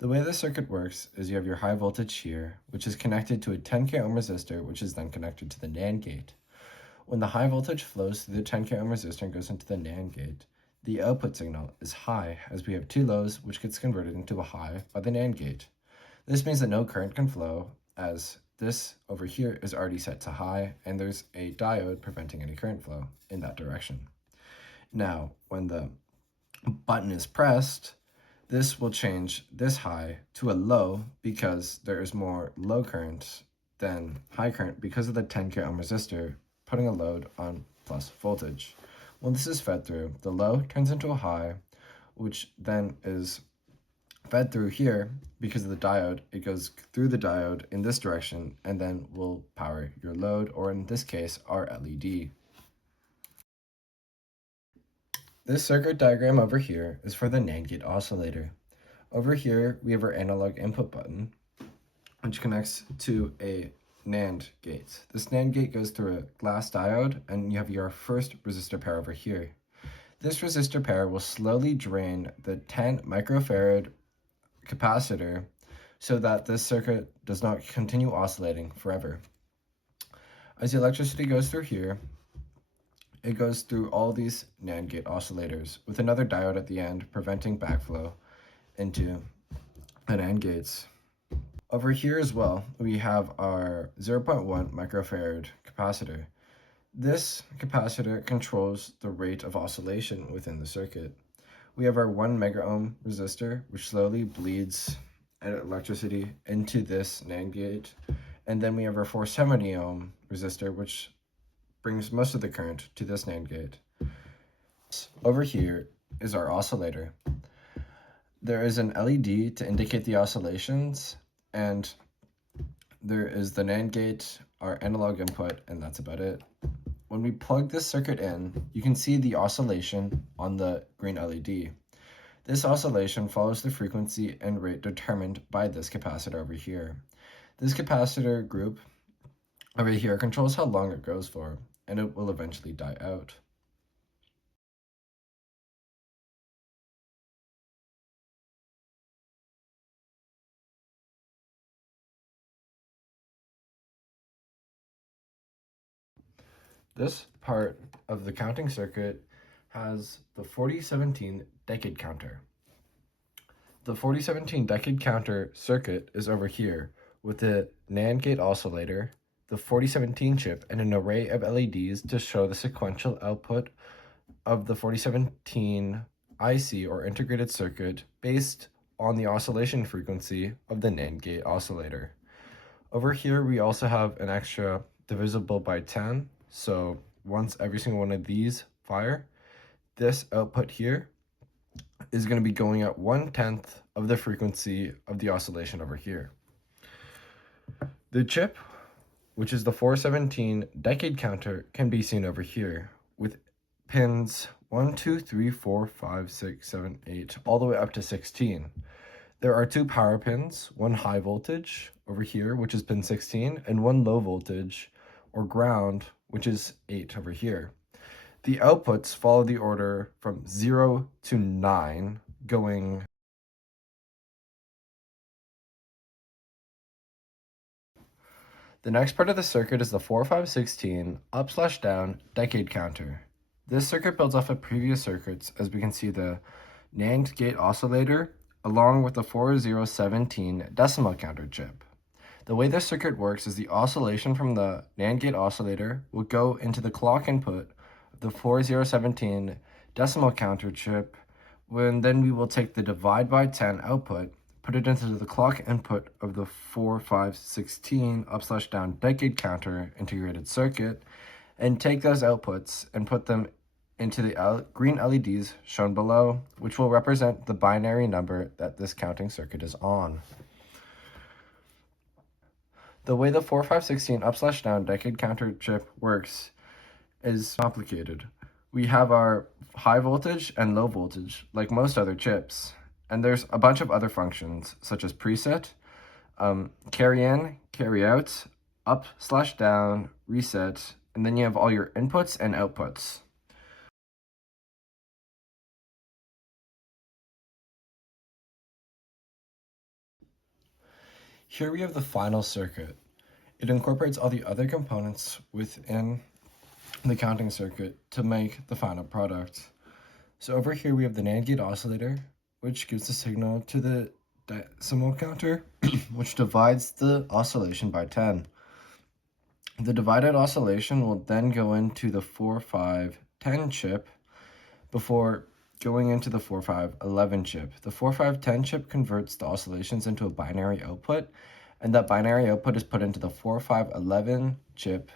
The way the circuit works is you have your high voltage here, which is connected to a 10k ohm resistor, which is then connected to the NAND gate. When the high voltage flows through the 10k ohm resistor and goes into the NAND gate, the output signal is high as we have two lows, which gets converted into a high by the NAND gate. This means that no current can flow, as this over here is already set to high, and there's a diode preventing any current flow in that direction. Now, when the button is pressed, this will change this high to a low because there is more low current than high current because of the 10k ohm resistor putting a load on plus voltage. When this is fed through, the low turns into a high, which then is fed through here because of the diode. It goes through the diode in this direction and then will power your load, or in this case, our LED. This circuit diagram over here is for the NAND gate oscillator. Over here, we have our analog input button, which connects to a NAND gate. This NAND gate goes through a glass diode, and you have your first resistor pair over here. This resistor pair will slowly drain the 10 microfarad capacitor so that this circuit does not continue oscillating forever. As the electricity goes through here, it goes through all these NAND gate oscillators with another diode at the end preventing backflow into the NAND gates. Over here as well, we have our 0.1 microfarad capacitor. This capacitor controls the rate of oscillation within the circuit. We have our 1 mega ohm resistor, which slowly bleeds electricity into this NAND gate. And then we have our 470 ohm resistor, which brings most of the current to this NAND gate. Over here is our oscillator. There is an LED to indicate the oscillations, and there is the NAND gate, our analog input, and that's about it. When we plug this circuit in, you can see the oscillation on the green LED. This oscillation follows the frequency and rate determined by this capacitor over here. This capacitor group over here controls how long it goes for, and it will eventually die out. This part of the counting circuit has the 4017 decade counter. The 4017 decade counter circuit is over here with the NAND gate oscillator, the 4017 chip, and an array of LEDs to show the sequential output of the 4017 IC or integrated circuit based on the oscillation frequency of the NAND gate oscillator. Over here, we also have an extra divisible by 10. So once every single one of these fire, this output here is going to be going at 1/10 of the frequency of the oscillation over here. The chip, which is the 417 decade counter, can be seen over here with pins 1, 2, 3, 4, 5, 6, 7, 8, all the way up to 16. There are two power pins, one high voltage over here, which is pin 16, and one low voltage or ground, which is 8 over here. The outputs follow the order from 0 to 9, going The next part of the circuit is the 4516 up/down decade counter. This circuit builds off of previous circuits, as we can see the NAND gate oscillator along with the 4017 decimal counter chip. The way this circuit works is the oscillation from the NAND gate oscillator will go into the clock input of the 4017 decimal counter chip, when then we will take the divide by 10 output, put it into the clock input of the 4516 up/down decade counter integrated circuit, and take those outputs and put them into the green LEDs shown below, which will represent the binary number that this counting circuit is on. The way the 4516 up/down decade counter chip works is complicated. We have our high voltage and low voltage, like most other chips, and there's a bunch of other functions, such as preset, carry in, carry out, up/down, reset, and then you have all your inputs and outputs. Here we have the final circuit. It incorporates all the other components within the counting circuit to make the final product. So over here we have the NAND gate oscillator, which gives the signal to the decimal counter, which divides the oscillation by 10. The divided oscillation will then go into the 4510 chip before going into the 4511 chip. The 4510 chip converts the oscillations into a binary output, and that binary output is put into the 4511 chip,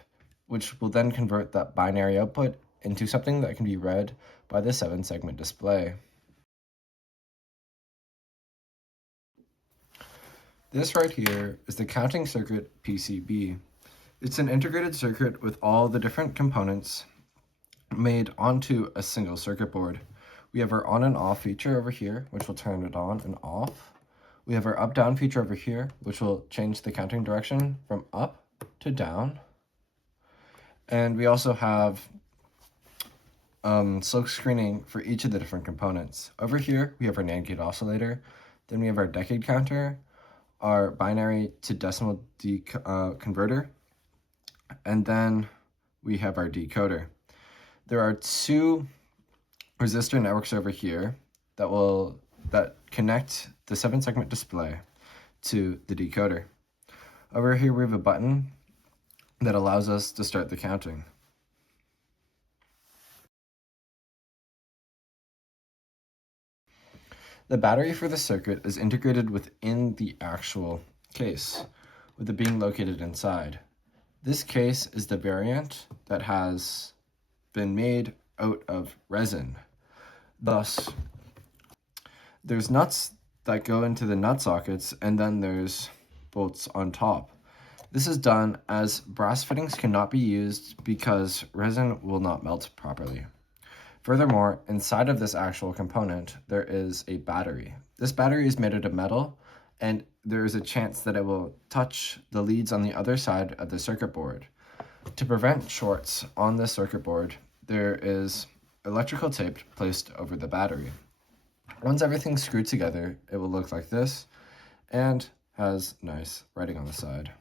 which will then convert that binary output into something that can be read by the 7-segment display. This right here is the counting circuit PCB. It's an integrated circuit with all the different components made onto a single circuit board. We have our on and off feature over here, which will turn it on and off. We have our up-down feature over here, which will change the counting direction from up to down. And we also have silk screening for each of the different components. Over here, we have our NAND gate oscillator. Then we have our decade counter, our binary to decimal converter, and then we have our decoder. There are 2 resistor networks over here that connect the 7-segment display to the decoder. Over here we have a button that allows us to start the counting. The battery for the circuit is integrated within the actual case, with it being located inside. This case is the variant that has been made out of resin. Thus, there's nuts that go into the nut sockets, and then there's bolts on top. This is done as brass fittings cannot be used because resin will not melt properly. Furthermore, inside of this actual component, there is a battery. This battery is made out of metal, and there is a chance that it will touch the leads on the other side of the circuit board. To prevent shorts on the circuit board, there is electrical tape placed over the battery. Once everything's screwed together, it will look like this and has nice writing on the side.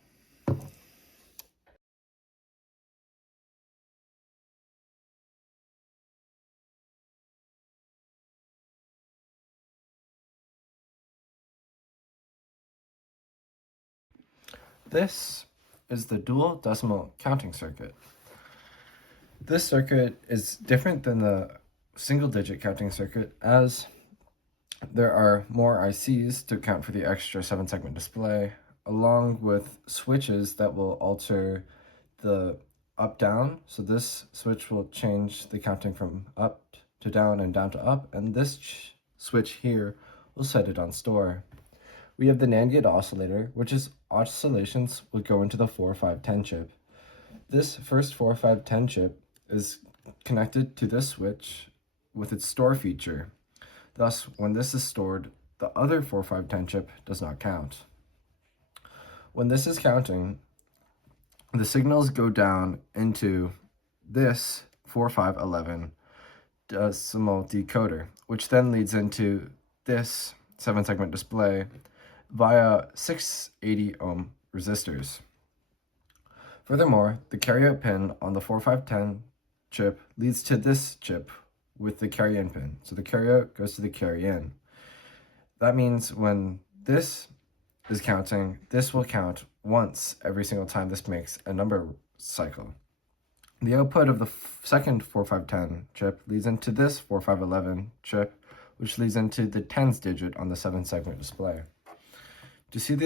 This is the dual decimal counting circuit. This circuit is different than the single-digit counting circuit, as there are more ICs to account for the extra 7-segment display, along with switches that will alter the up-down. So this switch will change the counting from up to down and down to up, and this switch here will set it on store. We have the NAND gate oscillator, which is oscillations will go into the 4510 chip. This first 4510 chip is connected to this switch with its store feature. Thus, when this is stored, the other 4510 chip does not count. When this is counting, the signals go down into this 4511 decimal decoder, which then leads into this 7-segment display via 680 ohm resistors. Furthermore, the carryout pin on the 4510 chip leads to this chip with the carry-in pin. So the carryout goes to the carry-in. That means when this is counting, this will count once every single time this makes a number cycle. The output of the second 4510 chip leads into this 4511 chip, which leads into the tens digit on the 7-segment display. To see the